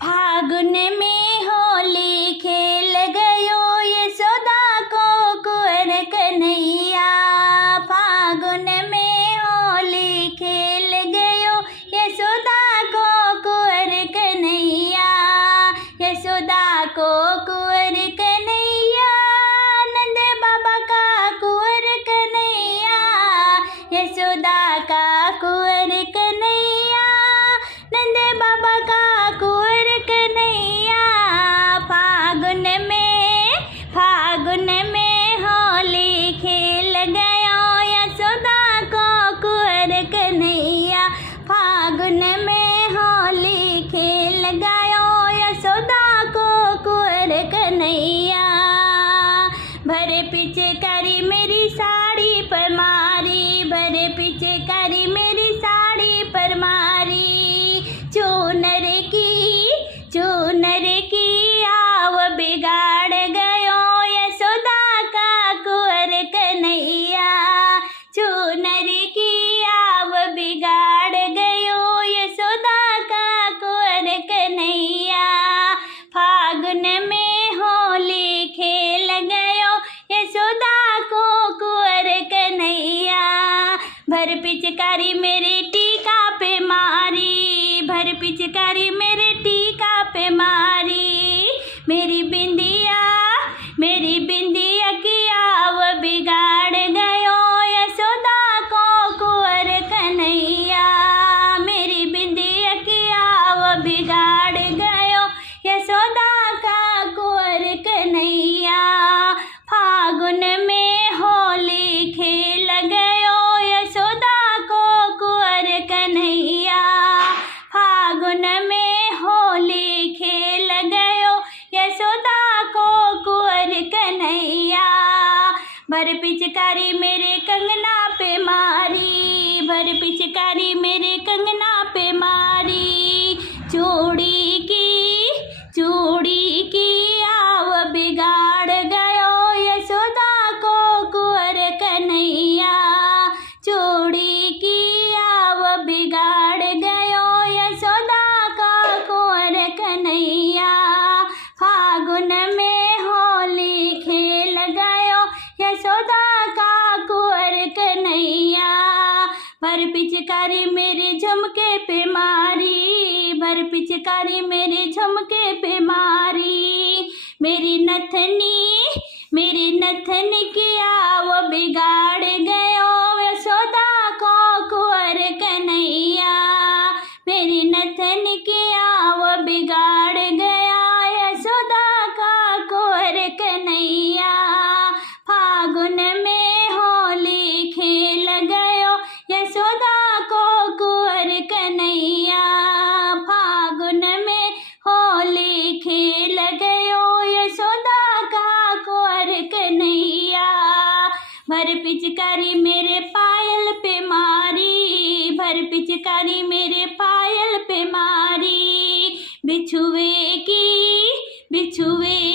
फागुन में होली खेल गयो यशोदा को कुंवर कन्हैया। फागुन में होली खेल गयो यशोदा को कुंवर कन्हैया। यशोदा को कुंवर कन्हैया, नंद बाबा का कुंवर कन्हैया। यशोदा का कुंवर कन्हैया, नंद बाबा का कुंवर कन्हैया। फागुन में होली खेल गयो यशोदा को कुंवर कन्हैया। फागुन में होली खेल गयो यशोदा को कुंवर कन्हैया। भरे पिचकारी मेरी साड़ी पर मारी, भरे पिचकारी मेरी साड़ी पर मारी। चूनर की आव बिगाड़ गयो यशोदा का कुंवर कन्हैया। चूनर की आव बिगाड़ गयो यशोदा का कुंवर कन्हैया। फागुन में होली खेल गयो यशोदा को कुंवर कन्हैया। भर पिचकारी मेरे टीका पे मारी, भर पिचकारी मेरे टीका पे मारी। मेरी बिंदिया की आव बिगाड़ गयो यशोदा को कुंवर कन्हैया। मेरी बिंदिया की आव बिगाड़ गयो यशोदा का कुंवर कन्हैया। फागुन में होली खेल गयो यशोदा को कुंवर कन्हैया। फागुन में होली खेल गयो यशोदा को कुंवर कन्हैया। भर पिचकारी मेरे कंगना पे मारी, भर पिचकारी मेरे कंगना पे मारी। चूड़ी की आव बिगाड़ गयो यशोदा को कुंवर कन्हैया। चूड़ी की आव बिगाड़ गयो यशोदा का कुंवर कन्हैया। फागुन में होली खेल गयो यशोदा का कुंवर कन्हैया। भर पिचकारी मेरे झुमके पे मारी, भर पिचकारी मेरे झुमके पे मारी। मेरी नथनी की आव बिगाड़ गयो यशोदा को कुंवर कन्हैया। मेरी नथनी की आव बिगाड़ गया यशोदा का कुंवर कन्हैया। फागुन में होली खेल गयो यशोदा को कुंवर कन्हैया। फागुन में होली खेल गयो यशोदा का कुंवर कन्हैया। भर पिचकारी मेरे पायल पे मारी, भर पिचकारी मेरे पायल पे मारी। बिछुए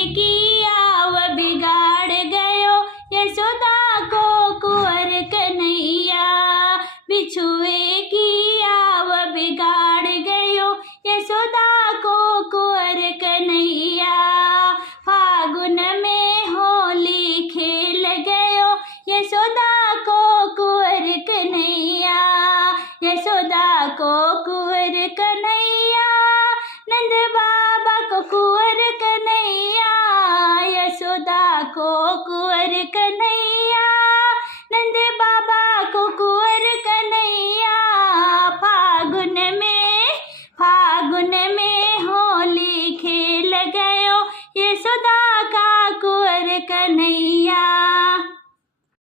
की आव बिगाड़ गयो यशोदा को कुंवर कन्हैया। बिछुए की आव बिगाड़ गयो यशोदा को कुंवर कन्हैया। फागुन में होली खेल गयो यशोदा को कुंवर कन्हैया। यशोदा को कुंवर कन्हैया, नंद बाबा को कुंवर कन्हैया। यशोदा को कुंवर कन्हैया, नंद बाबा को कुंवर कन्हैया। फागुन में होली खेल गयो यशोदा का कुंवर कन्हैया।